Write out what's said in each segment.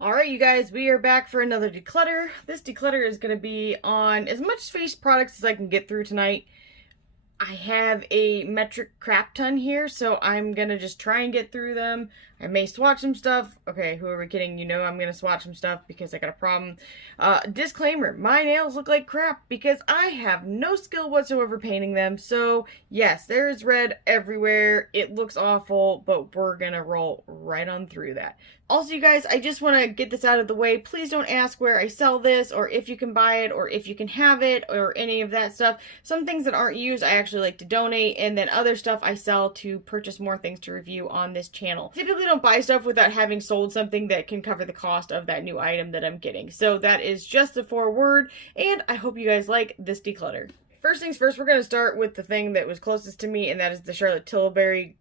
Alright, you guys, we are back for another declutter. This declutter is going to be on as much face products as I can get through tonight. I have a metric crap ton here, so I'm going to just try and get through them. I may swatch some stuff. Okay, who are we kidding? You know I'm going to swatch some stuff because I got a problem. Disclaimer, my nails look like crap because I have no skill whatsoever painting them. So, yes, there is red everywhere. It looks awful, but we're going to roll right on through that. Also, you guys, I just want to get this out of the way. Please don't ask where I sell this, or if you can buy it, or if you can have it, or any of that stuff. Some things that aren't used, I actually like to donate, and then other stuff I sell to purchase more things to review on this channel. Typically don't buy stuff without having sold something that can cover the cost of that new item that I'm getting. So that is just a foreword, and I hope you guys like this declutter. First things first, we're going to start with the thing that was closest to me, and that is the Charlotte Tilbury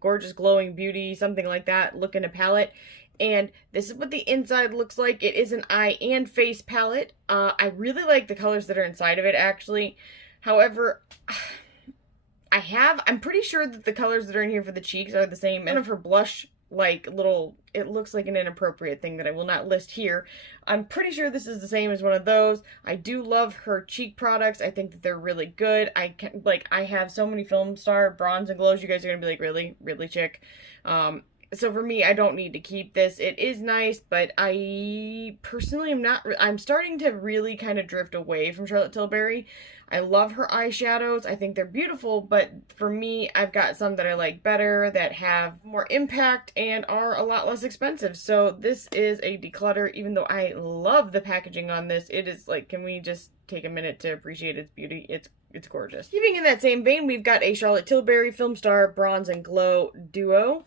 gorgeous glowing beauty, something like that, look in a palette. And this is what the inside looks like. It is an eye and face palette. I really like the colors that are inside of it, actually. However, I'm pretty sure that the colors that are in here for the cheeks are the same. And of her blush, it looks like an inappropriate thing that I will not list here. I'm pretty sure this is the same as one of those. I do love her cheek products. I think that they're really good. I have so many Film Star bronze and glows. You guys are gonna be like, really, chick? So for me, I don't need to keep this. It is nice, but I personally I'm starting to really kind of drift away from Charlotte Tilbury. I love her eyeshadows. I think they're beautiful, but for me, I've got some that I like better, that have more impact, and are a lot less expensive. So this is a declutter. Even though I love the packaging on this, it is like, can we just take a minute to appreciate its beauty? It's gorgeous. Keeping in that same vein, we've got a Charlotte Tilbury Film Star Bronze and Glow Duo.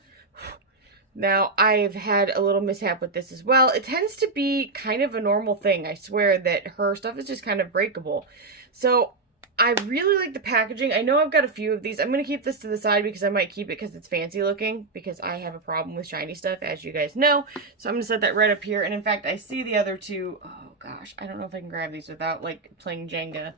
Now, I've had a little mishap with this as well. It tends to be kind of a normal thing. I swear that her stuff is just kind of breakable. So, I really like the packaging. I know I've got a few of these. I'm going to keep this to the side because I might keep it because it's fancy looking. Because I have a problem with shiny stuff, as you guys know. So, I'm going to set that right up here. And in fact, I see the other two. Oh, gosh. I don't know if I can grab these without, like, playing Jenga.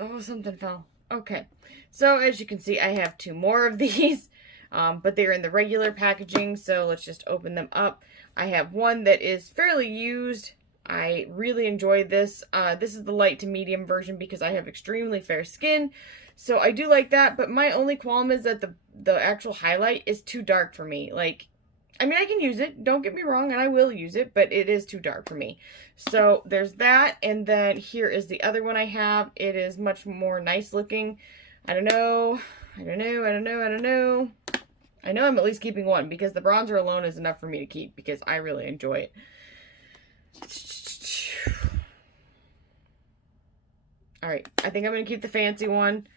Oh, something fell. Okay. So, as you can see, I have two more of these. But they're in the regular packaging, so let's just open them up. I have one that is fairly used. I really enjoyed this. This is the light to medium version because I have extremely fair skin. So I do like that, but my only qualm is that the actual highlight is too dark for me. Like, I mean, I can use it, don't get me wrong, and I will use it, but it is too dark for me. So there's that, and then here is the other one I have. It is much more nice looking. I don't know. I know I'm at least keeping one because the bronzer alone is enough for me to keep because I really enjoy it. Alright, I think I'm going to keep the fancy one.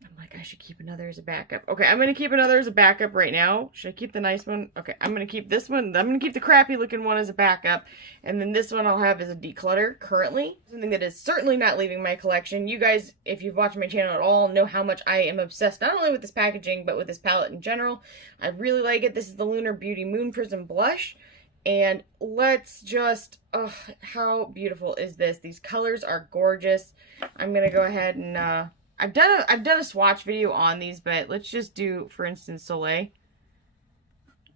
I'm like, I should keep another as a backup. Okay, I'm going to keep another as a backup right now. Should I keep the nice one? Okay, I'm going to keep this one. I'm going to keep the crappy looking one as a backup. And then this one I'll have as a declutter currently. Something that is certainly not leaving my collection. You guys, if you've watched my channel at all, know how much I am obsessed not only with this packaging, but with this palette in general. I really like it. This is the Lunar Beauty Moon Prism Blush. And let's just, oh, how beautiful is this? These colors are gorgeous. I'm going to go ahead and, I've done a swatch video on these, but let's just do, for instance, Soleil.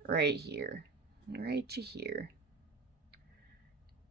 Right here. Right to here.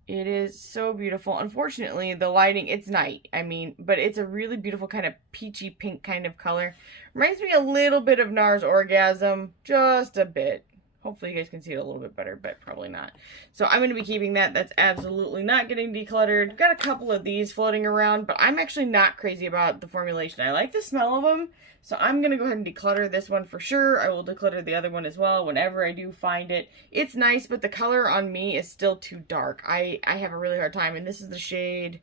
It is so beautiful. Unfortunately, the lighting, it's night, I mean, but it's a really beautiful kind of peachy pink kind of color. Reminds me a little bit of NARS Orgasm, just a bit. Hopefully you guys can see it a little bit better, but probably not. So I'm going to be keeping that. That's absolutely not getting decluttered. I've got a couple of these floating around, but I'm actually not crazy about the formulation. I like the smell of them, so I'm going to go ahead and declutter this one for sure. I will declutter the other one as well whenever I do find it. It's nice, but the color on me is still too dark. I have a really hard time, and this is the shade...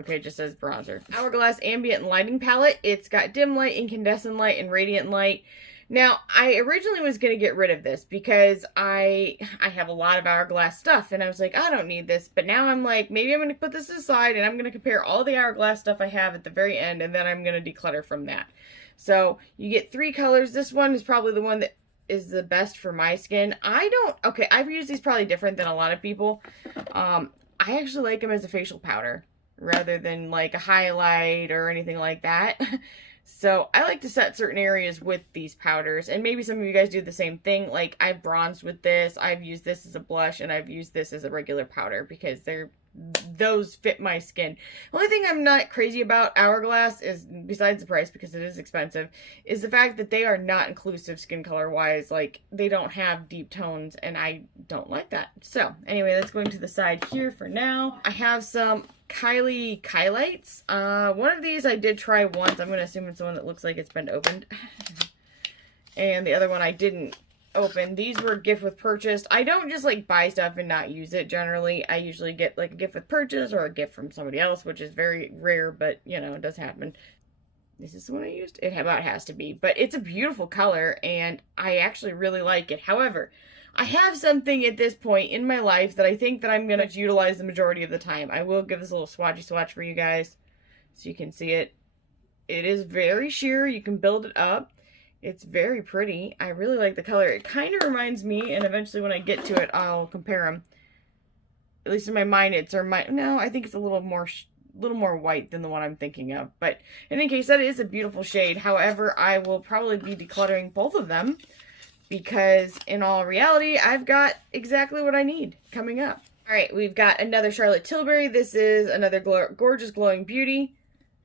Okay, it just says bronzer. Hourglass Ambient Lighting Palette. It's got dim light, incandescent light, and radiant light. Now, I originally was going to get rid of this because I have a lot of Hourglass stuff, and I was like, I don't need this, but now I'm like, maybe I'm going to put this aside, and I'm going to compare all the Hourglass stuff I have at the very end, and then I'm going to declutter from that. So, you get 3 colors. This one is probably the one that is the best for my skin. Okay, I've used these probably different than a lot of people. I actually like them as a facial powder rather than like a highlight or anything like that. So I like to set certain areas with these powders, and maybe some of you guys do the same thing. Like, I've bronzed with this, I've used this as a blush, and I've used this as a regular powder because those fit my skin. The only thing I'm not crazy about Hourglass is, besides the price, because it is expensive, is the fact that they are not inclusive skin color wise. Like, they don't have deep tones, and I don't like that. So anyway, that's going to the side here for now. I have some Kylie Kylights. One of these I did try once. I'm going to assume it's the one that looks like it's been opened. And the other one I didn't open. These were gift with purchase. I don't just like buy stuff and not use it generally. I usually get like a gift with purchase or a gift from somebody else, which is very rare, but you know, it does happen. Is this the one I used? It about has to be, but it's a beautiful color and I actually really like it. However, I have something at this point in my life that I think that I'm going to utilize the majority of the time. I will give this a little swatchy swatch for you guys so you can see it. It is very sheer. You can build it up. It's very pretty. I really like the color. It kind of reminds me, and eventually when I get to it, I'll compare them. At least in my mind, no, I think it's a little more white than the one I'm thinking of. But in any case, that is a beautiful shade. However, I will probably be decluttering both of them because in all reality, I've got exactly what I need coming up. All right, we've got another Charlotte Tilbury. This is another gorgeous glowing beauty.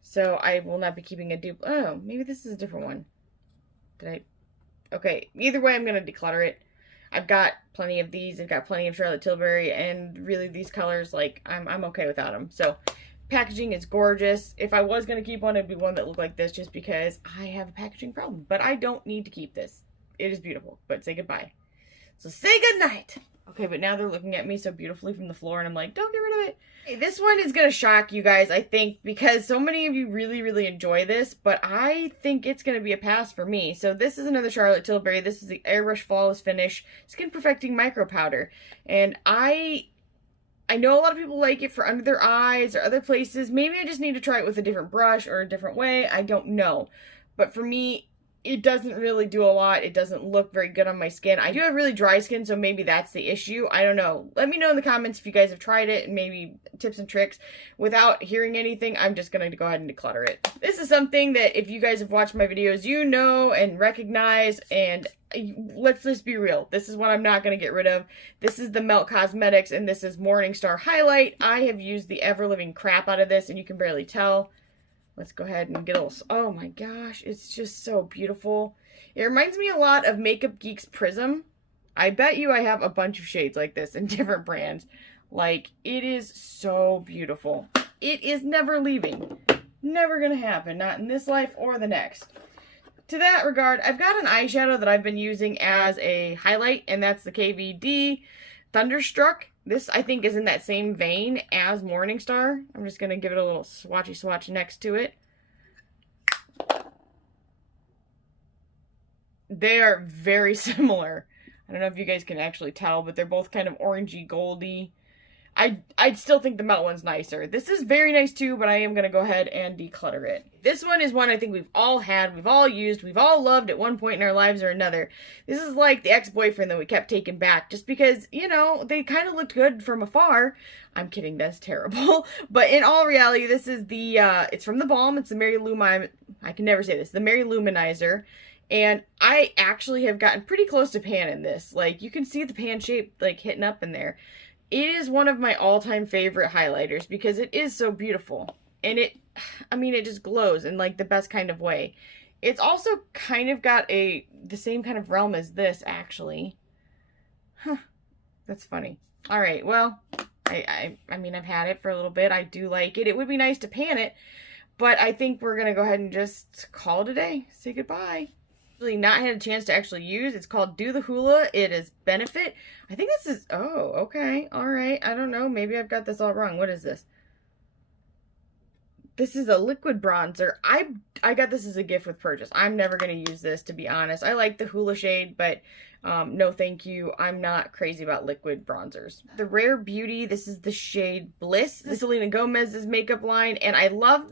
So I will not be keeping a dupe. Oh, maybe this is a different one. Okay, either way, I'm going to declutter it. I've got plenty of these. I've got plenty of Charlotte Tilbury, and really these colors, like, I'm okay without them. So, packaging is gorgeous. If I was going to keep one, it'd be one that looked like this just because I have a packaging problem. But I don't need to keep this. It is beautiful, but say goodbye. So, say goodnight! Okay, but now they're looking at me so beautifully from the floor, and I'm like, don't get rid of it. Hey, this one is going to shock you guys, I think, because so many of you really, really enjoy this, but I think it's going to be a pass for me. So this is another Charlotte Tilbury. This is the Airbrush Flawless Finish Skin Perfecting Micro Powder. And I know a lot of people like it for under their eyes or other places. Maybe I just need to try it with a different brush or a different way. I don't know. But for me, it doesn't really do a lot. It doesn't look very good on my skin. I do have really dry skin, so maybe that's the issue. I don't know. Let me know in the comments if you guys have tried it and maybe tips and tricks. Without hearing anything, I'm just going to go ahead and declutter it. This is something that if you guys have watched my videos, you know and recognize, and let's just be real. This is what I'm not going to get rid of. This is the Melt Cosmetics, and this is Morningstar Highlight. I have used the ever-living crap out of this, and you can barely tell. Let's go ahead and get a little, oh my gosh, it's just so beautiful. It reminds me a lot of Makeup Geek's Prism. I bet you I have a bunch of shades like this in different brands. Like, it is so beautiful. It is never leaving. Never gonna happen, not in this life or the next. To that regard, I've got an eyeshadow that I've been using as a highlight, and that's the KVD Thunderstruck. This, I think, is in that same vein as Morningstar. I'm just going to give it a little swatchy swatch next to it. They are very similar. I don't know if you guys can actually tell, but they're both kind of orangey, goldy. I'd still think the Melt one's nicer. This is very nice too, but I am going to go ahead and declutter it. This one is one I think we've all had, we've all used, we've all loved at one point in our lives or another. This is like the ex-boyfriend that we kept taking back just because, you know, they kind of looked good from afar. I'm kidding, that's terrible. But in all reality, this is the, it's from the Balm. It's the Mary Lou, I can never say this, the Mary Luminizer. And I actually have gotten pretty close to pan in this. Like, you can see the pan shape, like, hitting up in there. It is one of my all-time favorite highlighters because it is so beautiful. And it just glows in, like, the best kind of way. It's also kind of got the same kind of realm as this, actually. Huh. That's funny. All right, well, I mean, I've had it for a little bit. I do like it. It would be nice to pan it, but I think we're going to go ahead and just call it a day. Say goodbye. Really not had a chance to actually use. It's called Do the Hula. It is Benefit. I think this is, oh, okay. All right. I don't know. Maybe I've got this all wrong. What is this? This is a liquid bronzer. I got this as a gift with purchase. I'm never going to use this, to be honest. I like the Hula shade, but no thank you. I'm not crazy about liquid bronzers. The Rare Beauty, this is the shade Bliss. This is Selena Gomez's makeup line, and I love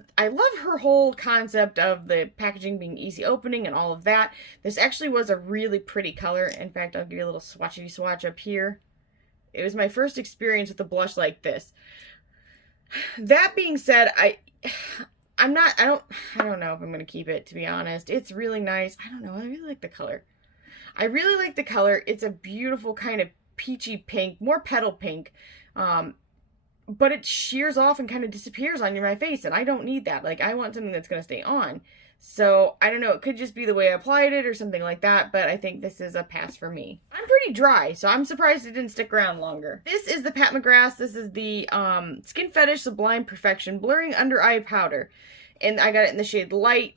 her whole concept of the packaging being easy opening and all of that. This actually was a really pretty color. In fact, I'll give you a little swatchy swatch up here. It was my first experience with a blush like this. That being said, I don't know if I'm going to keep it, to be honest. It's really nice. I don't know. I really like the color. It's a beautiful kind of peachy pink, more petal pink. But it shears off and kind of disappears on my face, and I don't need that. Like, I want something that's going to stay on. So, I don't know. It could just be the way I applied it or something like that, but I think this is a pass for me. I'm pretty dry, so I'm surprised it didn't stick around longer. This is the Pat McGrath. This is the Skin Fetish Sublime Perfection Blurring Under Eye Powder. And I got it in the shade Light.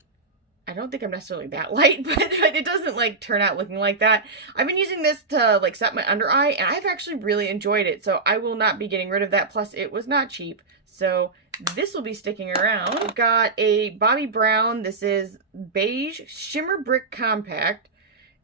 I don't think I'm necessarily that light, but it doesn't, like, turn out looking like that. I've been using this to, like, set my under eye, and I've actually really enjoyed it, so I will not be getting rid of that. Plus, it was not cheap, so this will be sticking around. I've got a Bobbi Brown. This is Beige Shimmer Brick Compact,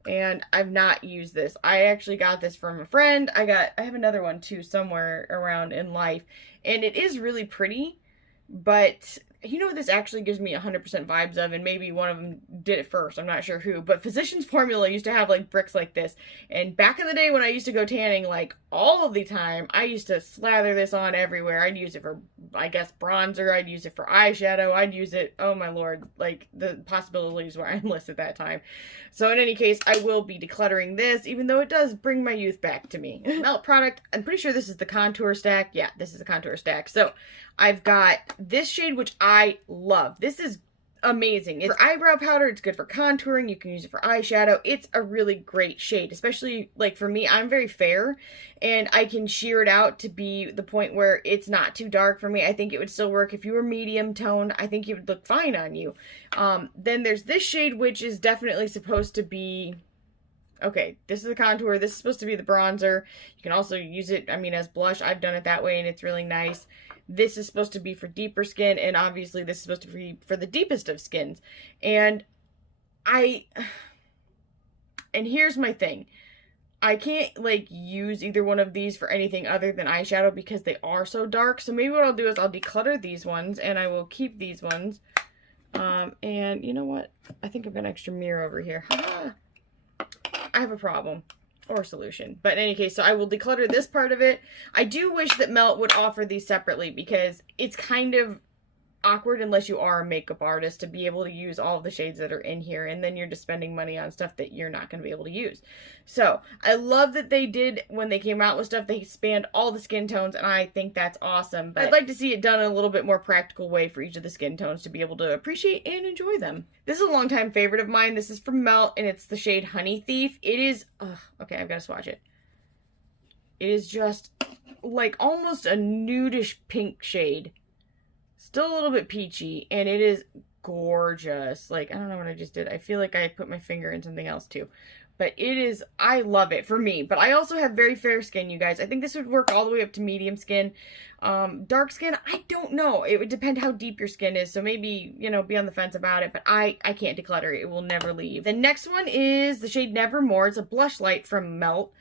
and I've not used this. I actually got this from a friend. I have another one, too, somewhere around in life, and it is really pretty, but you know what this actually gives me 100% vibes of, and maybe one of them did it first, I'm not sure who, but Physicians Formula used to have, like, bricks like this, and back in the day when I used to go tanning, like, all of the time, I used to slather this on everywhere. I'd use it for, I guess, bronzer, I'd use it for eyeshadow, I'd use it, oh my lord, like, the possibilities were endless at that time. So in any case, I will be decluttering this, even though it does bring my youth back to me. Melt product, I'm pretty sure this is the contour stack. Yeah, this is the contour stack. So I've got this shade, which I love. This is amazing. It's for eyebrow powder. It's good for contouring. You can use it for eyeshadow. It's a really great shade, especially, like, for me, I'm very fair, and I can sheer it out to be the point where it's not too dark for me. I think it would still work if you were medium toned. I think it would look fine on you. Then there's this shade, which is definitely supposed to be... Okay, this is the contour. This is supposed to be the bronzer. You can also use it, I mean, as blush. I've done it that way, and it's really nice. This is supposed to be for deeper skin, and obviously this is supposed to be for the deepest of skins. And here's my thing. I can't, like, use either one of these for anything other than eyeshadow because they are so dark. So maybe what I'll do is I'll declutter these ones, and I will keep these ones. And you know what? I think I've got an extra mirror over here. I have a problem. Or solution. But in any case, so I will declutter this part of it. I do wish that Melt would offer these separately because it's kind of awkward unless you are a makeup artist to be able to use all of the shades that are in here, and then you're just spending money on stuff that you're not going to be able to use. So I love that they did, when they came out with stuff, they spanned all the skin tones, and I think that's awesome. But I'd like to see it done in a little bit more practical way for each of the skin tones to be able to appreciate and enjoy them. This is a longtime favorite of mine. This is from Melt, and it's the shade Honey Thief. It is, okay, I've got to swatch it. It is just like almost a nudish pink shade. Still a little bit peachy, and it is gorgeous. Like, I don't know what I just did. I feel like I put my finger in something else too. But it is, I love it for me. But I also have very fair skin, you guys. I think this would work all the way up to medium skin. Dark skin, I don't know. It would depend how deep your skin is. So maybe, you know, be on the fence about it. But I can't declutter it. It will never leave. The next one is the shade Nevermore. It's a blush light from Melt.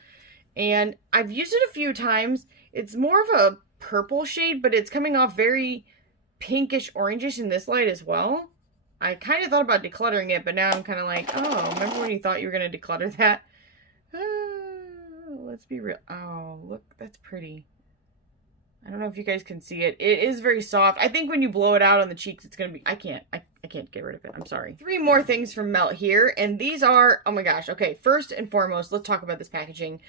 And I've used it a few times. It's more of a purple shade, but it's coming off very pinkish orangish in this light as well. I kind of thought about decluttering it, but now I'm kind of like, oh, remember when you thought you were going to declutter that? Let's be real. Oh, look, that's pretty. I don't know if you guys can see it. It is very soft. I think when you blow it out on the cheeks, it's going to be, I can't get rid of it. I'm sorry. 3 more things from Melt here, and these are, oh my gosh. Okay, first and foremost, let's talk about this packaging.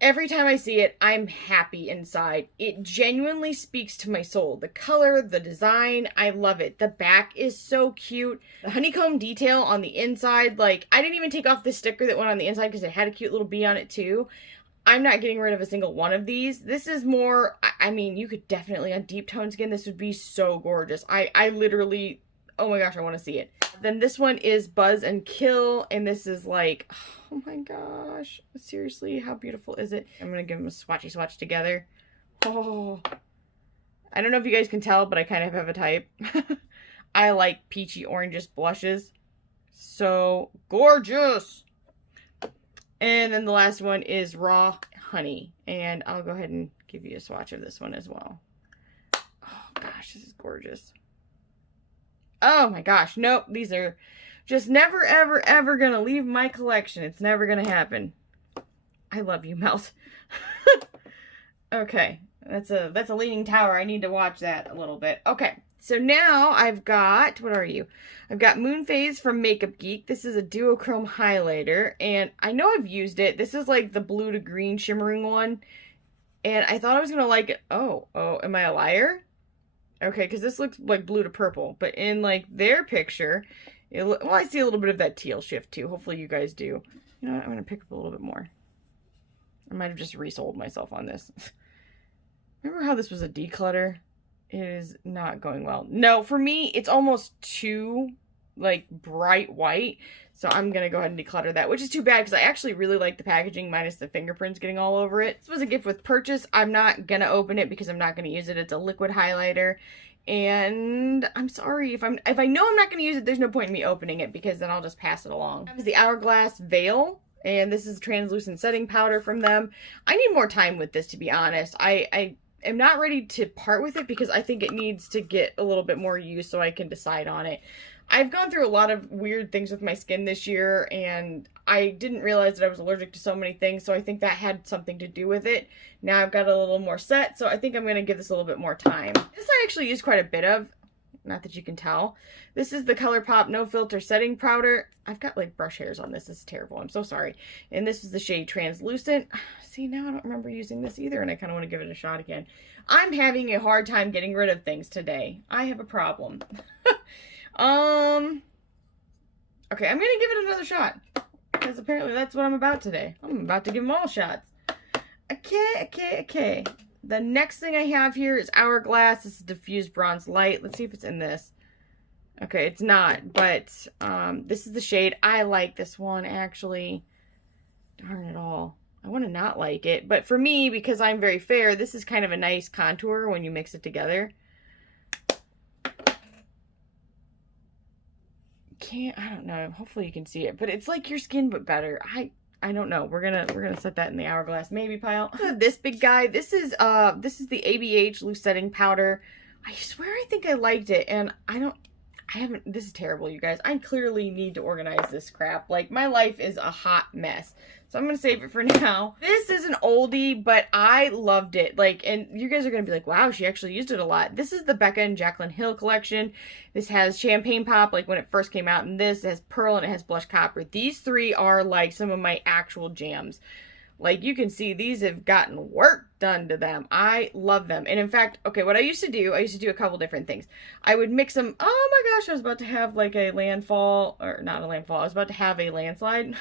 Every time I see it, I'm happy inside. It genuinely speaks to my soul. The color, the design, I love it. The back is so cute. The honeycomb detail on the inside, like, I didn't even take off the sticker that went on the inside because it had a cute little bee on it too. I'm not getting rid of a single one of these. This is more, I mean, you could definitely, on deep tone skin, this would be so gorgeous. I literally, oh my gosh, I want to see it. Then this one is Buzz and Kill, and this is like, oh my gosh, seriously, how beautiful is it? I'm gonna give them a swatchy swatch together. Oh, I don't know if you guys can tell, but I kind of have a type. I like peachy oranges blushes. So gorgeous. And then the last one is Raw Honey, and I'll go ahead and give you a swatch of this one as well. Oh gosh, this is gorgeous. Oh my gosh, nope, these are just never, ever, ever gonna leave my collection. It's never gonna happen. I love you, Melt. Okay, that's a leaning tower. I need to watch that a little bit. Okay, So now I've got, what are you? I've got Moon Phase from Makeup Geek. This is a duochrome highlighter, and I know I've used it. This is like the blue to green shimmering one, and I thought I was going to like it. Oh, am I a liar? Okay, because this looks like blue to purple, but in like their picture, well, I see a little bit of that teal shift too. Hopefully you guys do. You know what? I'm going to pick up a little bit more. I might have just resold myself on this. Remember how this was a declutter? It is not going well. No, for me, it's almost too, like, bright white. So I'm going to go ahead and declutter that, which is too bad because I actually really like the packaging minus the fingerprints getting all over it. This was a gift with purchase. I'm not going to open it because I'm not going to use it. It's a liquid highlighter. And I'm sorry, if I know I'm not going to use it, there's no point in me opening it because then I'll just pass it along. This is the Hourglass Veil. And this is translucent setting powder from them. I need more time with this, to be honest. I am not ready to part with it because I think it needs to get a little bit more use so I can decide on it. I've gone through a lot of weird things with my skin this year, and I didn't realize that I was allergic to so many things, so I think that had something to do with it. Now I've got a little more set, so I think I'm going to give this a little bit more time. This I actually use quite a bit of. Not that you can tell. This is the ColourPop No Filter Setting Powder. I've got like brush hairs on this. This is terrible. I'm so sorry. And this is the shade Translucent. See, now I don't remember using this either, and I kind of want to give it a shot again. I'm having a hard time getting rid of things today. I have a problem. Okay, I'm going to give it another shot. Because apparently that's what I'm about today. I'm about to give them all shots. Okay. The next thing I have here is Hourglass. This is Diffused Bronze Light. Let's see if it's in this. Okay, it's not, but this is the shade. I like this one, actually. Darn it all. I want to not like it, but for me, because I'm very fair, this is kind of a nice contour when you mix it together. I don't know. Hopefully you can see it, but it's like your skin, but better. I don't know. We're gonna set that in the Hourglass maybe pile. This big guy. This is the ABH Loose Setting Powder. I swear I think I liked it, and I haven't. This is terrible, you guys. I clearly need to organize this crap. Like, my life is a hot mess. So I'm gonna save it for now. This is an oldie, but I loved it. Like, and you guys are gonna be like, wow, she actually used it a lot. This is the Becca and Jaclyn Hill collection. This has Champagne Pop, like when it first came out, and this has Pearl and it has Blush Copper. These three are like some of my actual jams. Like, you can see these have gotten work done to them. I love them. And in fact, okay, what I used to do a couple different things. I would mix them. Oh my gosh, I was about to have like a landfall, or not a landfall. I was about to have a landslide.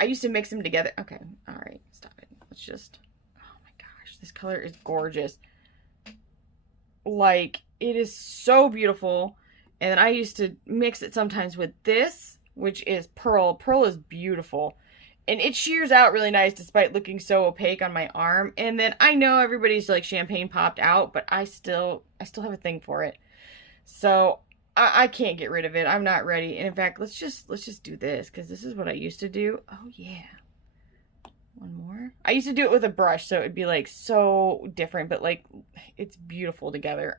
I used to mix them together. Okay, all right, stop it. Let's just, oh my gosh, this color is gorgeous. Like, it is so beautiful. And then I used to mix it sometimes with this, which is Pearl. Pearl is beautiful. And it shears out really nice despite looking so opaque on my arm. And then I know everybody's like Champagne popped out, but I still have a thing for it. So I can't get rid of it. I'm not ready. And in fact, let's just do this because this is what I used to do. Oh yeah. One more. I used to do it with a brush, so it'd be like so different, but like it's beautiful together.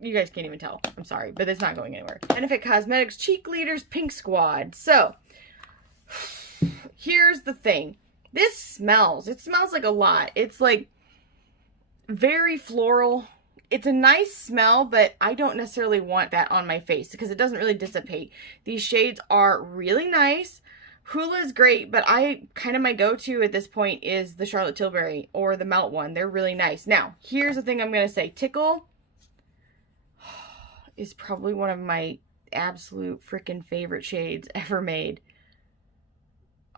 You guys can't even tell. I'm sorry, but it's not going anywhere. Benefit Cosmetics Cheek Leaders Pink Squad. So here's the thing. This smells. It smells like a lot. It's like very floral. It's a nice smell, but I don't necessarily want that on my face because it doesn't really dissipate. These shades are really nice. Hoola is great, but my go-to at this point is the Charlotte Tilbury or the Melt one. They're really nice. Now, here's the thing I'm going to say. Tickle is probably one of my absolute freaking favorite shades ever made.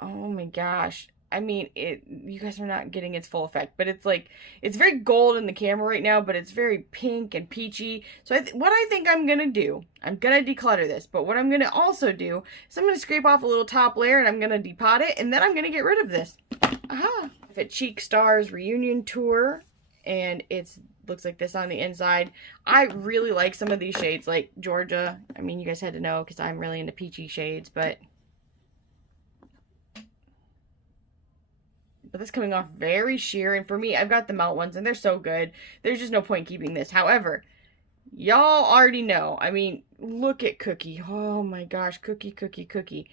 Oh my gosh. I mean, you guys are not getting its full effect, but it's like, it's very gold in the camera right now, but it's very pink and peachy. So what I think I'm going to do, I'm going to declutter this, but what I'm going to also do is I'm going to scrape off a little top layer and I'm going to depot it, and then I'm going to get rid of this. Aha! Fit Cheek Stars Reunion Tour, and looks like this on the inside. I really like some of these shades, like Georgia. I mean, you guys had to know because I'm really into peachy shades, but that's coming off very sheer. And for me, I've got the Melt ones, and they're so good. There's just no point keeping this. However, y'all already know. I mean, look at Cookie. Oh my gosh, Cookie.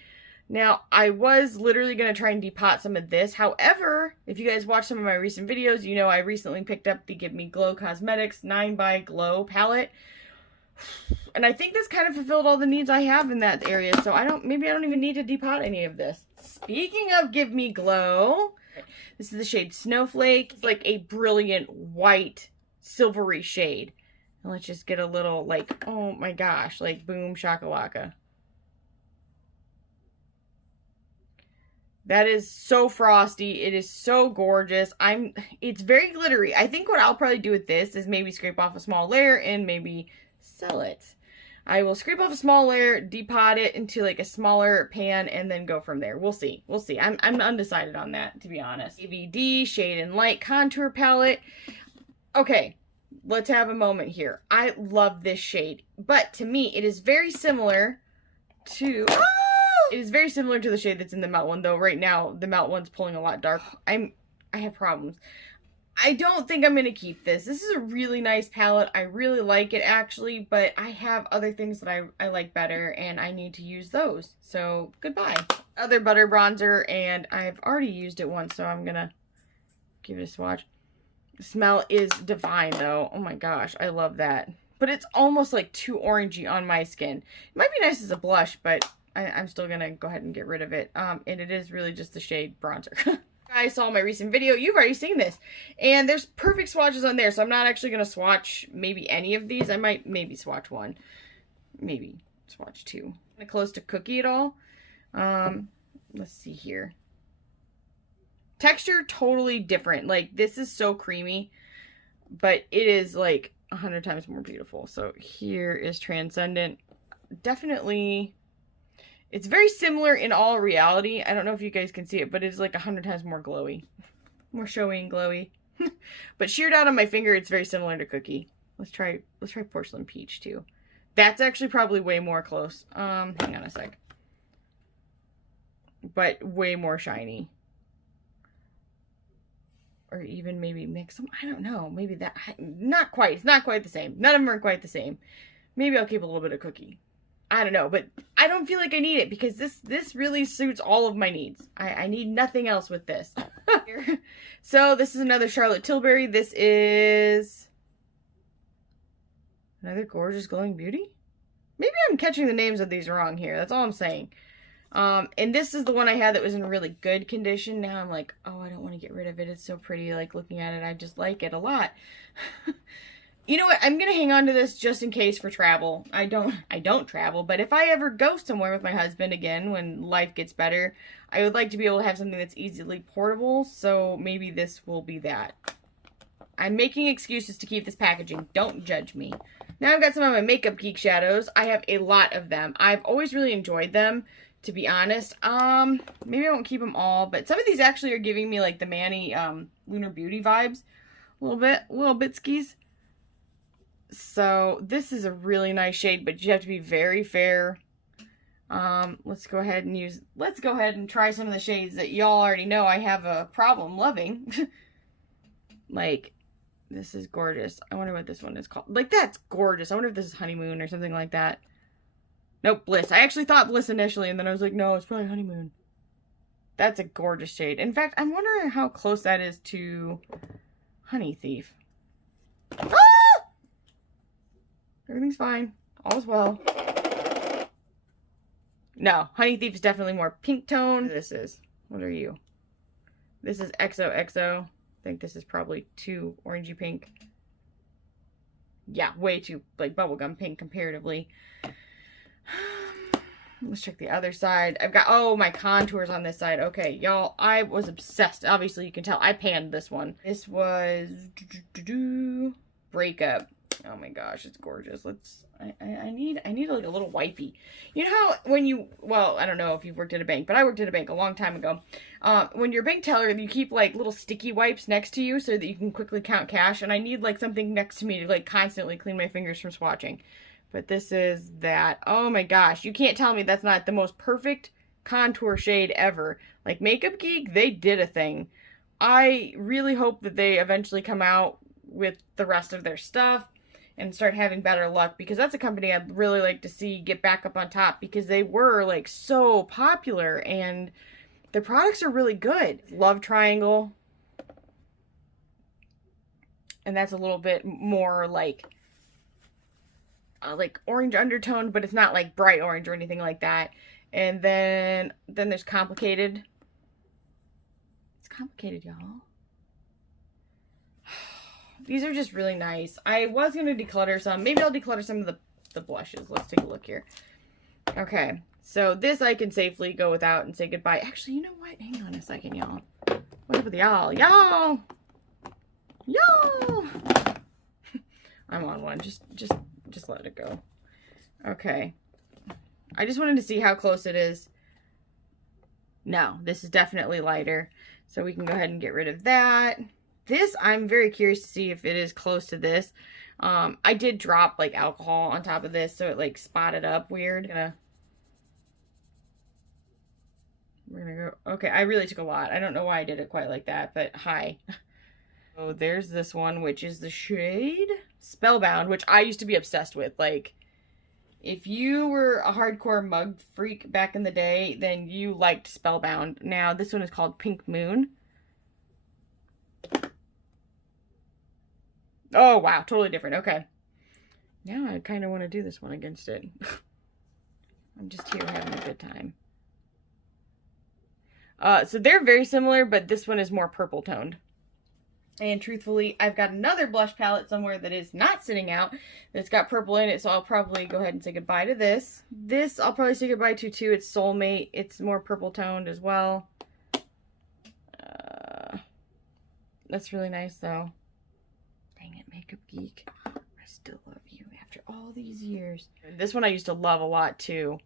Now, I was literally going to try and depot some of this. However, if you guys watch some of my recent videos, you know I recently picked up the Give Me Glow Cosmetics 9x Glow palette. And I think this kind of fulfilled all the needs I have in that area. So maybe I don't even need to depot any of this. Speaking of Give Me Glow, this is the shade Snowflake. It's like a brilliant white silvery shade. And let's just get a little like, oh my gosh, like boom shakalaka. That is so frosty. It is so gorgeous. It's very glittery. I think what I'll probably do with this is maybe scrape off a small layer and maybe sell it. I will scrape off a small layer, depot it into like a smaller pan, and then go from there. We'll see. We'll see. I'm undecided on that, to be honest. AVD Shade and Light Contour Palette. Okay, let's have a moment here. I love this shade, but to me, it is very similar to... It is very similar to the shade that's in the matte one, though right now the matte one's pulling a lot dark. I have problems. I don't think I'm going to keep this. This is a really nice palette. I really like it, actually, but I have other things that I like better, and I need to use those. So, goodbye. Other butter bronzer, and I've already used it once, so I'm going to give it a swatch. The smell is divine, though. Oh my gosh, I love that. But it's almost like too orangey on my skin. It might be nice as a blush, but... I'm still going to go ahead and get rid of it. And it is really just the shade bronzer. You guys saw my recent video. You've already seen this. And there's perfect swatches on there. So I'm not actually going to swatch maybe any of these. I might maybe swatch one. Maybe swatch two. Close to Cookie at all. Let's see here. Texture totally different. Like this is so creamy. But it is like 100 times more beautiful. So here is Transcendent. Definitely... It's very similar in all reality. I don't know if you guys can see it, but it's like 100 times more glowy. More showy and glowy. But sheared out on my finger, it's very similar to Cookie. Let's try Porcelain Peach too. That's actually probably way more close. Hang on a sec. But way more shiny. Or even maybe mix them. I don't know. Maybe that. Not quite. It's not quite the same. None of them are quite the same. Maybe I'll keep a little bit of Cookie. I don't know, but I don't feel like I need it because this really suits all of my needs. I need nothing else with this. So this is another Charlotte Tilbury. This is another Gorgeous Glowing Beauty. Maybe I'm catching the names of these wrong here. That's all I'm saying. And this is the one I had that was in really good condition. Now I'm like, oh, I don't want to get rid of it. It's so pretty. Like looking at it, I just like it a lot. You know what? I'm going to hang on to this just in case for travel. I don't travel, but if I ever go somewhere with my husband again when life gets better, I would like to be able to have something that's easily portable, so maybe this will be that. I'm making excuses to keep this packaging. Don't judge me. Now I've got some of my Makeup Geek shadows. I have a lot of them. I've always really enjoyed them, to be honest. Maybe I won't keep them all, but some of these actually are giving me like the Manny Lunar Beauty vibes. A little bit skis. So this is a really nice shade, but you have to be very fair. Let's go ahead and try some of the shades that y'all already know I have a problem loving. Like, this is gorgeous. I wonder what this one is called. Like, that's gorgeous. I wonder if this is Honeymoon or something like that. Nope, Bliss. I actually thought Bliss initially, and then I was like, no, it's probably Honeymoon. That's a gorgeous shade. In fact, I'm wondering how close that is to Honey Thief. Ah! Everything's fine. All's well. No, Honey Thief is definitely more pink tone. This is. What are you? This is XOXO. I think this is probably too orangey pink. Yeah, way too, like, bubblegum pink comparatively. Let's check the other side. I've got, oh, my contours on this side. Okay, y'all, I was obsessed. Obviously, you can tell. I panned this one. This was Breakup. Oh my gosh, it's gorgeous. I need like a little wipey. You know how when you, well, I don't know if you've worked at a bank, but I worked at a bank a long time ago. When you're a bank teller, you keep like little sticky wipes next to you so that you can quickly count cash. And I need like something next to me to like constantly clean my fingers from swatching. But this is that. Oh my gosh, you can't tell me that's not the most perfect contour shade ever. Like Makeup Geek, they did a thing. I really hope that they eventually come out with the rest of their stuff. and start having better luck, because that's a company I'd really like to see get back up on top, because they were like so popular and their products are really good. Love Triangle. And that's a little bit more like orange undertone, but it's not like bright orange or anything like that. And then there's Complicated. It's complicated, y'all. These are just really nice. I was going to declutter some. Maybe I'll declutter some of the blushes. Let's take a look here. Okay. So this I can safely go without and say goodbye. Actually, you know what? Hang on a second, y'all. What's up with y'all? Y'all! Y'all! I'm on one. Just let it go. Okay. I just wanted to see how close it is. No, this is definitely lighter. So we can go ahead and get rid of that. This, I'm very curious to see if it is close to this. I did drop like alcohol on top of this, so it like spotted up weird. We're gonna go. Okay, I really took a lot. I don't know why I did it quite like that, but hi. So there's this one, which is the shade Spellbound, which I used to be obsessed with. Like, if you were a hardcore mug freak back in the day, then you liked Spellbound. Now, this one is called Pink Moon. Oh, wow. Totally different. Okay. Now I kind of want to do this one against it. I'm just here having a good time. So they're very similar, but this one is more purple toned. And truthfully, I've got another blush palette somewhere that is not sitting out that's got purple in it, so I'll probably go ahead and say goodbye to this. This I'll probably say goodbye to too. It's Soulmate. It's more purple toned as well. That's really nice though. Dang it, Makeup Geek. I still love you after all these years. This one I used to love a lot too.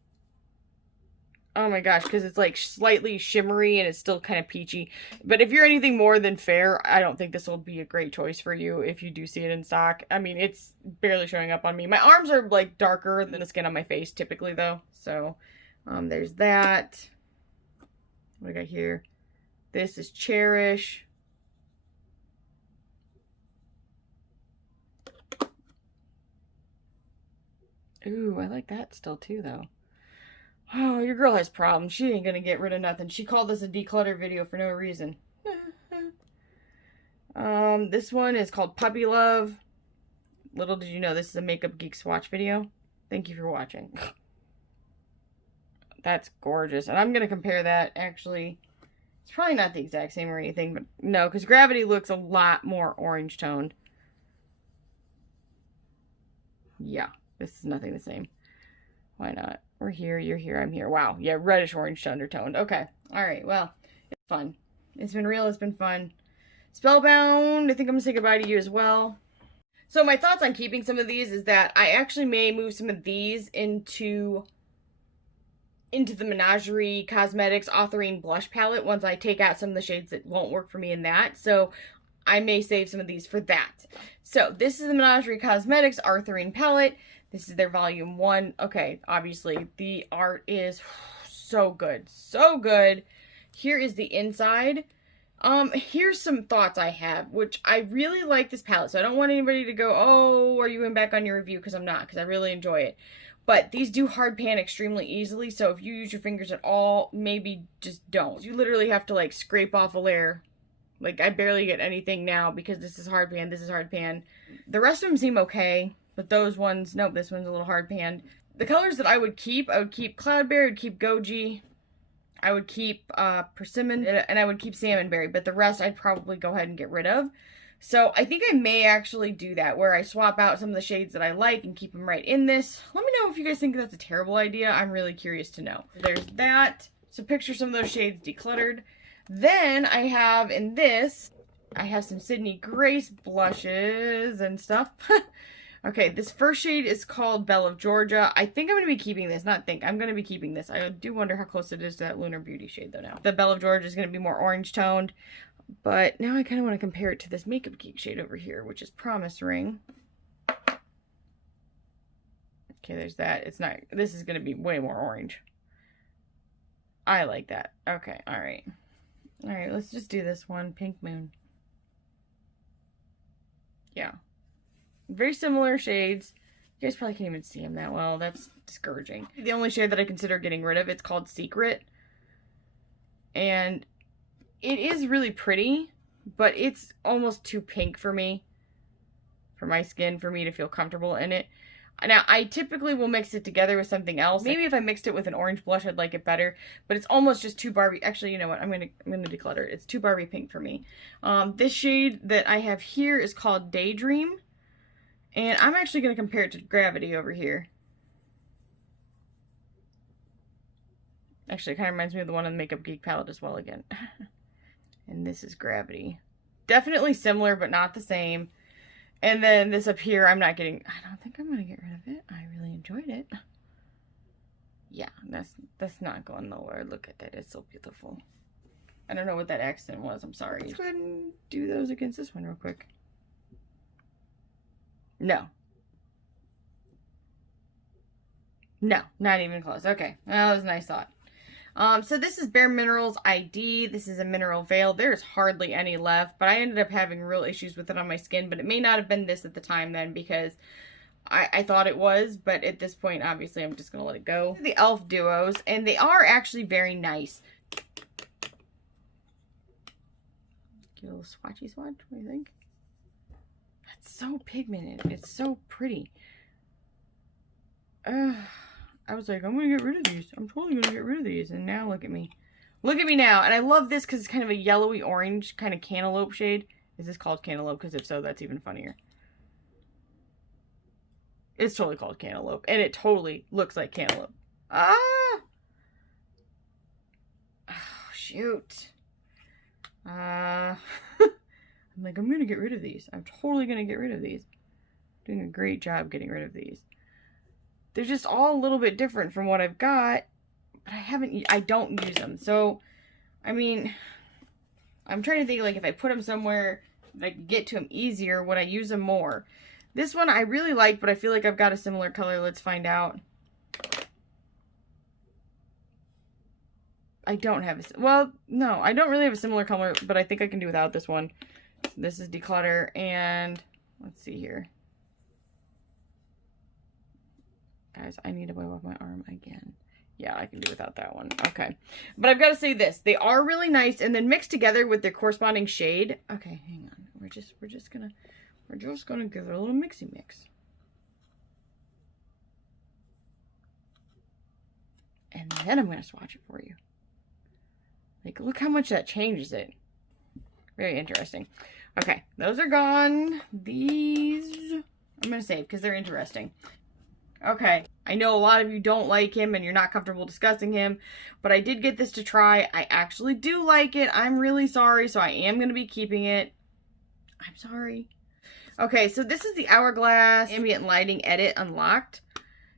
Oh my gosh, because it's like slightly shimmery and it's still kind of peachy. But if you're anything more than fair, I don't think this will be a great choice for you if you do see it in stock. I mean, it's barely showing up on me. My arms are like darker than the skin on my face typically though. So there's that. What do I got here? This is Cherish. Ooh, I like that still too though. Oh, your girl has problems. She ain't gonna get rid of nothing. She called this a declutter video for no reason. This one is called Puppy Love. Little did you know this is a Makeup Geek swatch video. Thank you for watching. That's gorgeous. And I'm gonna compare that, actually. It's probably not the exact same or anything, but no, because Gravity looks a lot more orange toned. Yeah, this is nothing the same. Why not? We're here, you're here, I'm here. Wow. Yeah, reddish orange undertoned. Okay. All right. Well, it's fun. It's been real. It's been fun. Spellbound. I think I'm going to say goodbye to you as well. So my thoughts on keeping some of these is that I actually may move some of these into the Menagerie Cosmetics Authoring Blush Palette once I take out some of the shades that won't work for me in that. So I may save some of these for that. So this is the Menagerie Cosmetics Authoring Palette. This is their volume 1. Okay, obviously, the art is so good. So good. Here is the inside. Here's some thoughts I have, which I really like this palette. So I don't want anybody to go, oh, are you going back on your review? Because I'm not, because I really enjoy it. But these do hard pan extremely easily. So if you use your fingers at all, maybe just don't. You literally have to like scrape off a layer. Like I barely get anything now because this is hard pan. This is hard pan. The rest of them seem okay. But those ones, nope, this one's a little hard panned. The colors that I would keep Cloudberry, I would keep Goji, I would keep Persimmon, and I would keep Salmonberry. But the rest I'd probably go ahead and get rid of. So I think I may actually do that, where I swap out some of the shades that I like and keep them right in this. Let me know if you guys think that's a terrible idea. I'm really curious to know. There's that. So picture some of those shades decluttered. Then I have in this, I have some Sydney Grace blushes and stuff. Okay, this first shade is called Belle of Georgia. I think I'm going to be keeping this. I'm going to be keeping this. I do wonder how close it is to that Lunar Beauty shade, though, now. The Belle of Georgia is going to be more orange toned. But now I kind of want to compare it to this Makeup Geek shade over here, which is Promise Ring. Okay, there's that. It's not... This is going to be way more orange. I like that. Okay, alright. Alright, let's just do this one. Pink Moon. Yeah. Very similar shades. You guys probably can't even see them that well. That's discouraging. The only shade that I consider getting rid of, it's called Secret. And it is really pretty, but it's almost too pink for me. For my skin, for me to feel comfortable in it. Now, I typically will mix it together with something else. Maybe if I mixed it with an orange blush, I'd like it better. But it's almost just too Barbie. Actually, you know what? I'm gonna declutter it. It's too Barbie pink for me. This shade that I have here is called Daydream. And I'm actually going to compare it to Gravity over here. Actually, it kind of reminds me of the one on the Makeup Geek palette as well again. And this is Gravity. Definitely similar, but not the same. And then this up here, I don't think I'm going to get rid of it. I really enjoyed it. Yeah, that's not going nowhere. Look at that. It's so beautiful. I don't know what that accent was. I'm sorry. Let's go ahead and do those against this one real quick. No. No, not even close. Okay. Well, that was a nice thought. So this is Bare Minerals ID. This is a mineral veil. There's hardly any left, but I ended up having real issues with it on my skin, but it may not have been this at the time then because I thought it was, but at this point, obviously, I'm just going to let it go. The e.l.f. duos, and they are actually very nice. Get a little swatchy swatch, what do you think? That's so pigmented. It's so pretty. I was like, I'm going to get rid of these. I'm totally going to get rid of these. And now look at me. Look at me now. And I love this because it's kind of a yellowy orange kind of cantaloupe shade. Is this called cantaloupe? Because if so, that's even funnier. It's totally called cantaloupe. And it totally looks like cantaloupe. Ah! Oh, shoot. I'm like, I'm going to get rid of these. I'm totally going to get rid of these. Doing a great job getting rid of these. They're just all a little bit different from what I've got, but I don't use them. So, I mean, I'm trying to think, like, if I put them somewhere, if I could get to them easier, would I use them more? This one I really like, but I feel like I've got a similar color. Let's find out. I don't have well, no, I don't really have a similar color, but I think I can do without this one. This is Declutter, and let's see here. Guys, I need to wipe off my arm again. Yeah, I can do without that one. Okay. But I've got to say this. They are really nice, and then mixed together with their corresponding shade. Okay, hang on. We're just gonna give it a little mixy mix. And then I'm gonna swatch it for you. Like, look how much that changes it. Very interesting. Okay, those are gone. These I'm gonna save because they're interesting. Okay, I know a lot of you don't like him and you're not comfortable discussing him, but I did get this to try. I actually do like it. I'm really sorry, so I am going to be keeping it. I'm sorry. Okay, so this is the Hourglass Ambient Lighting Edit Unlocked,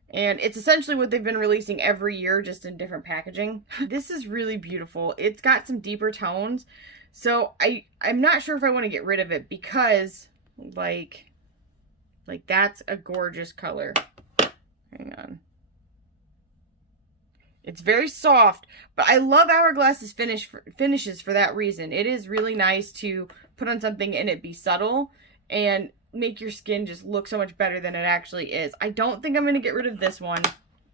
and it's essentially what they've been releasing every year, just in different packaging. This is really beautiful. It's got some deeper tones, so I'm not sure if I want to get rid of it because, like that's a gorgeous color. Hang on. It's very soft, but I love Hourglass's finishes for that reason. It is really nice to put on something and it be subtle and make your skin just look so much better than it actually is. I don't think I'm going to get rid of this one.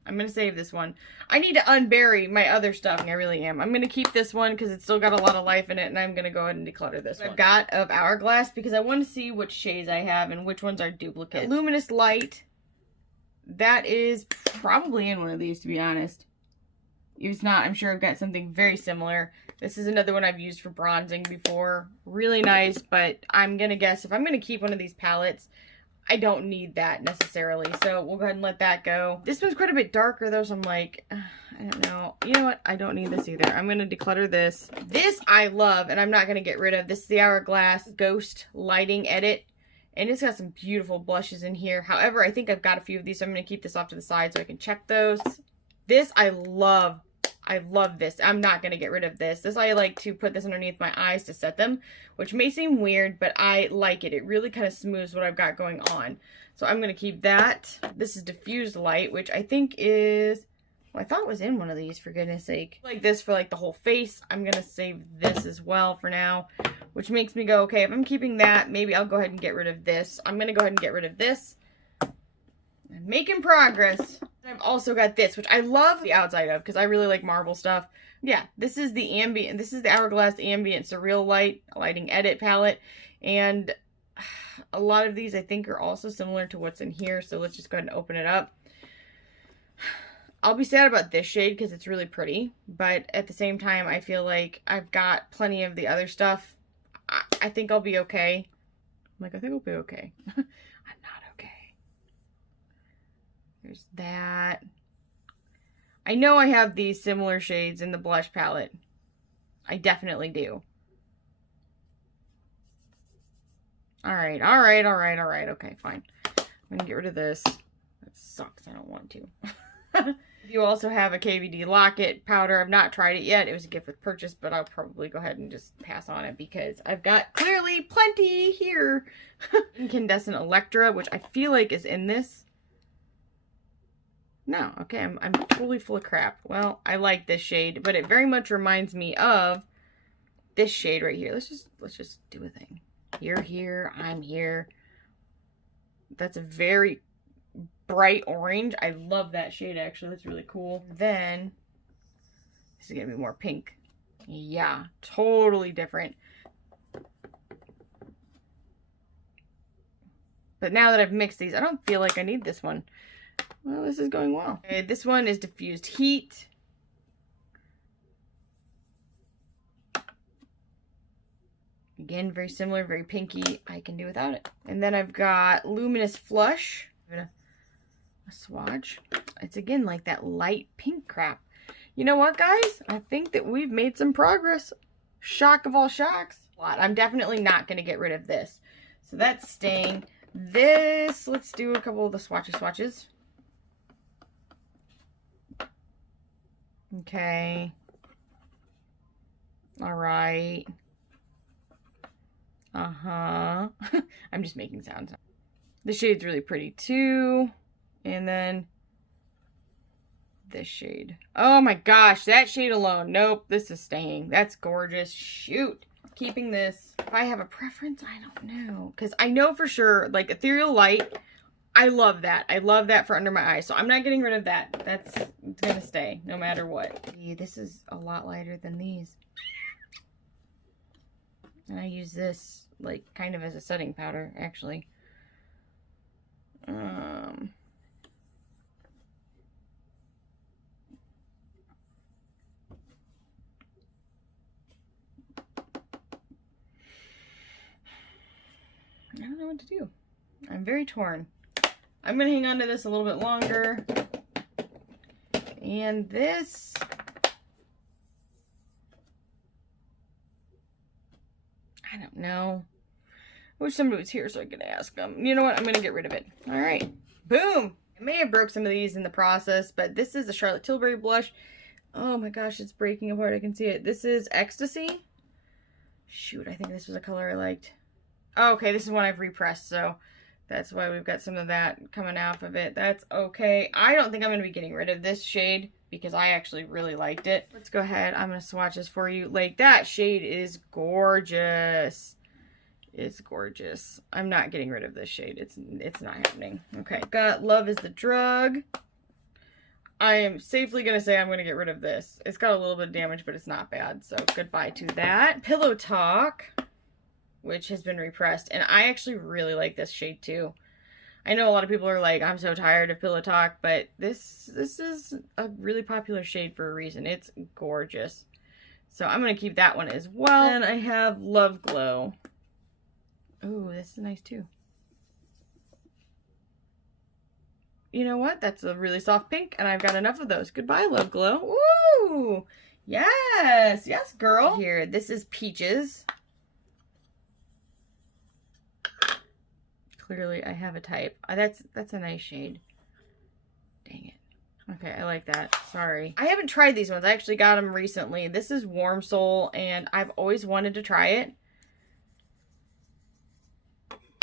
I'm going to save this one. I need to unbury my other stuff. I really am. I'm going to keep this one because it's still got a lot of life in it, and I'm going to go ahead and declutter this one. I've got of Hourglass because I want to see which shades I have and which ones are duplicates. Luminous Light. That is probably in one of these, to be honest. If it's not, I'm sure I've got something very similar. This is another one I've used for bronzing before. Really nice, but I'm going to guess if I'm going to keep one of these palettes, I don't need that necessarily. So we'll go ahead and let that go. This one's quite a bit darker though, so I'm like, I don't know. You know what? I don't need this either. I'm going to declutter this. This I love, and I'm not going to get rid of. This is the Hourglass Ghost Lighting Edit. And it's got some beautiful blushes in here. However, I think I've got a few of these, so I'm going to keep this off to the side so I can check those. This I love. I love this. I'm not going to get rid of this. This I like to put this underneath my eyes to set them, which may seem weird, but I like it. It really kind of smooths what I've got going on. So I'm going to keep that. This is Diffused Light, which I think is... Well, I thought it was in one of these, for goodness sake. Like this for like the whole face. I'm going to save this as well for now. which makes me go, okay, if I'm keeping that, maybe I'll go ahead and get rid of this. I'm going to go ahead and get rid of this. I'm making progress. I've also got this, which I love the outside of because I really like marble stuff. Yeah, this is the ambient, this is the Hourglass Ambient Surreal Lighting Edit palette. And a lot of these I think are also similar to what's in here. So let's just go ahead and open it up. I'll be sad about this shade because it's really pretty. But at the same time, I feel like I've got plenty of the other stuff. I think I'll be okay. I'm like, I think I'll be okay. I'm not okay. There's that. I know I have these similar shades in the blush palette. I definitely do. Alright, alright, alright, alright. Okay, fine. I'm gonna get rid of this. That sucks. I don't want to. You also have a KVD locket powder. I've not tried it yet. It was a gift with purchase, but I'll probably go ahead and just pass on it because I've got clearly plenty here. Incandescent Electra, which I feel like is in this. No, okay, I'm totally full of crap. Well, I like this shade, but it very much reminds me of this shade right here. Let's just do a thing. You're here, I'm here. That's a very bright orange. I love that shade, actually. That's really cool. Then, this is going to be more pink. Yeah, totally different. But now that I've mixed these, I don't feel like I need this one. Well, this is going well. Okay, this one is Diffused Heat. Again, very similar, very pinky. I can do without it. And then I've got Luminous Flush. A swatch. It's again like that light pink crap. You know what, guys? I think that we've made some progress. Shock of all shocks. I'm definitely not going to get rid of this. So that's staying. This, let's do a couple of the swatches. Okay. All right. Uh-huh. I'm just making sounds. The shade's really pretty too. And then this shade. Oh my gosh, that shade alone. Nope, this is staying. That's gorgeous. Shoot. Keeping this. If I have a preference, I don't know. Because I know for sure, like Ethereal Light, I love that. I love that for under my eyes. So I'm not getting rid of that. That's going to stay no matter what. This is a lot lighter than these. And I use this like kind of as a setting powder, actually. I don't know what to do. I'm very torn. I'm going to hang on to this a little bit longer. And this, I don't know. I wish somebody was here so I could ask them. You know what? I'm going to get rid of it. All right. Boom. I may have broke some of these in the process, but this is the Charlotte Tilbury blush. Oh my gosh, it's breaking apart. I can see it. This is Ecstasy. Shoot, I think this was a color I liked. Oh, okay, this is one I've repressed, so that's why we've got some of that coming off of it. That's okay. I don't think I'm going to be getting rid of this shade because I actually really liked it. Let's go ahead. I'm going to swatch this for you. Like, that shade is gorgeous. It's gorgeous. I'm not getting rid of this shade. It's not happening. Okay, got Love is the Drug. I am safely going to say I'm going to get rid of this. It's got a little bit of damage, but it's not bad, so goodbye to that. Pillow Talk, which has been repressed, and I actually really like this shade too. I know a lot of people are like, I'm so tired of Pillow Talk, but this is a really popular shade for a reason. It's gorgeous. So I'm going to keep that one as well. And I have Love Glow. Ooh, this is nice too. You know what? That's a really soft pink, and I've got enough of those. Goodbye, Love Glow. Ooh! Yes! Yes, girl! Here, this is Peaches. Clearly, I have a type. That's a nice shade. Dang it. Okay, I like that. Sorry. I haven't tried these ones. I actually got them recently. This is Warm Soul, and I've always wanted to try it.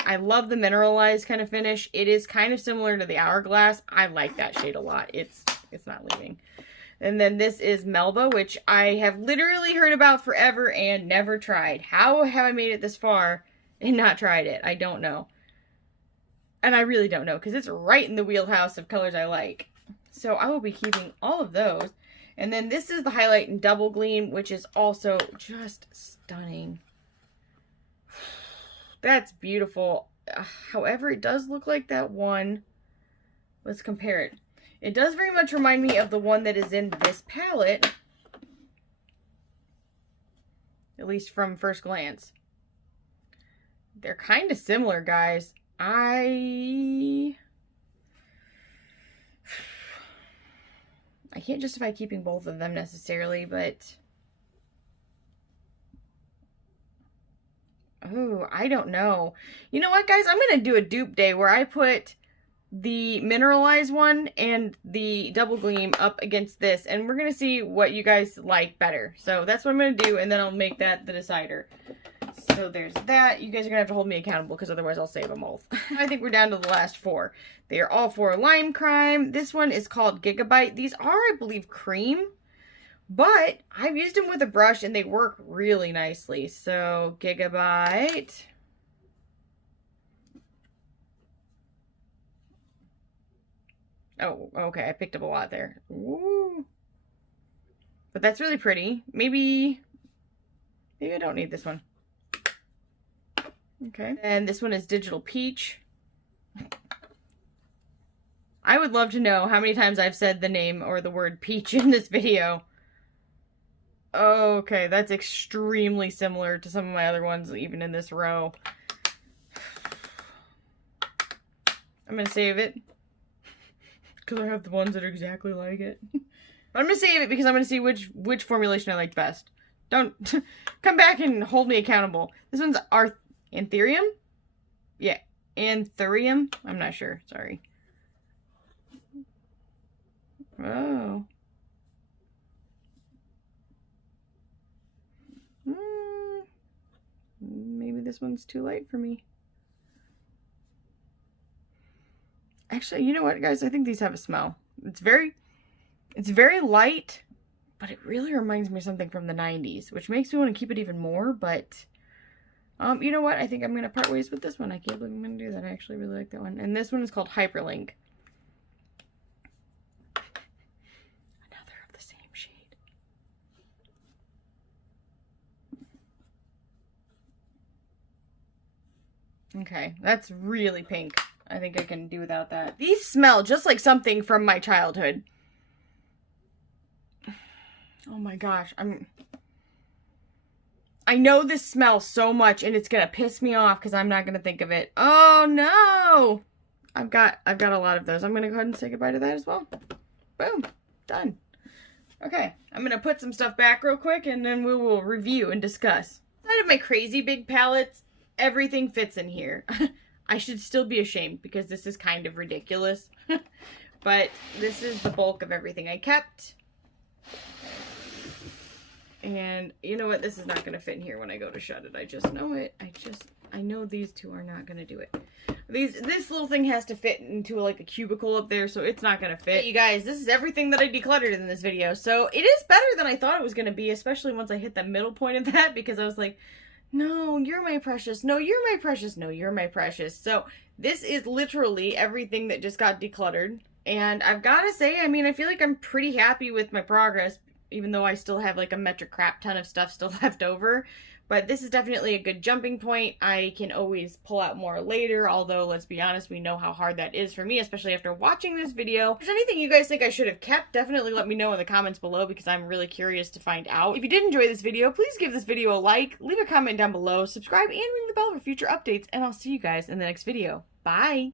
I love the mineralized kind of finish. It is kind of similar to the Hourglass. I like that shade a lot. It's not leaving. And then this is Melba, which I have literally heard about forever and never tried. How have I made it this far and not tried it? I don't know. And I really don't know, because it's right in the wheelhouse of colors I like. So I will be keeping all of those. And then this is the Highlight in Double Gleam, which is also just stunning. That's beautiful. However, it does look like that one. Let's compare it. It does very much remind me of the one that is in this palette. At least from first glance. They're kind of similar, guys. I can't justify keeping both of them necessarily, but... Oh, I don't know. You know what, guys? I'm going to do a dupe day where I put the mineralized one and the double gleam up against this, and we're going to see what you guys like better. So that's what I'm going to do, and then I'll make that the decider. So there's that. You guys are going to have to hold me accountable, because otherwise I'll save them all. I think we're down to the last 4. They are all 4 Lime Crime. This one is called Gigabyte. These are, I believe, cream. But I've used them with a brush and they work really nicely. So Gigabyte. Oh, okay. I picked up a lot there. Ooh. But that's really pretty. Maybe I don't need this one. Okay. And this one is Digital Peach. I would love to know how many times I've said the name or the word peach in this video. Okay, that's extremely similar to some of my other ones, even in this row. I'm going to save it, because I have the ones that are exactly like it. But I'm going to save it because I'm going to see which formulation I like best. Don't come back and hold me accountable. This one's Anthurium? Yeah, Anthurium? I'm not sure, sorry. Oh. Maybe this one's too light for me. Actually, you know what, guys? I think these have a smell. It's very light, but it really reminds me of something from the 90s, which makes me want to keep it even more, but you know what? I think I'm going to part ways with this one. I can't believe I'm going to do that. I actually really like that one. And this one is called Hyperlink. Another of the same shade. Okay, that's really pink. I think I can do without that. These smell just like something from my childhood. Oh my gosh, I know this smells so much and it's gonna piss me off because I'm not gonna think of it. Oh no! I've got a lot of those. I'm gonna go ahead and say goodbye to that as well. Boom. Done. Okay, I'm gonna put some stuff back real quick and then we will review and discuss. Outside of my crazy big palettes, everything fits in here. I should still be ashamed because this is kind of ridiculous. But this is the bulk of everything I kept. And you know what? This is not going to fit in here when I go to shut it. I just know it. I know these two are not going to do it. This little thing has to fit into like a cubicle up there, so it's not going to fit. Hey, you guys, this is everything that I decluttered in this video. So it is better than I thought it was going to be, especially once I hit the middle point of that, because I was like, no, you're my precious. No, you're my precious. No, you're my precious. So this is literally everything that just got decluttered. And I've got to say, I mean, I feel like I'm pretty happy with my progress, even though I still have like a metric crap ton of stuff still left over. But this is definitely a good jumping point. I can always pull out more later, although let's be honest, we know how hard that is for me, especially after watching this video. If there's anything you guys think I should have kept, definitely let me know in the comments below because I'm really curious to find out. If you did enjoy this video, please give this video a like, leave a comment down below, subscribe, and ring the bell for future updates, and I'll see you guys in the next video. Bye!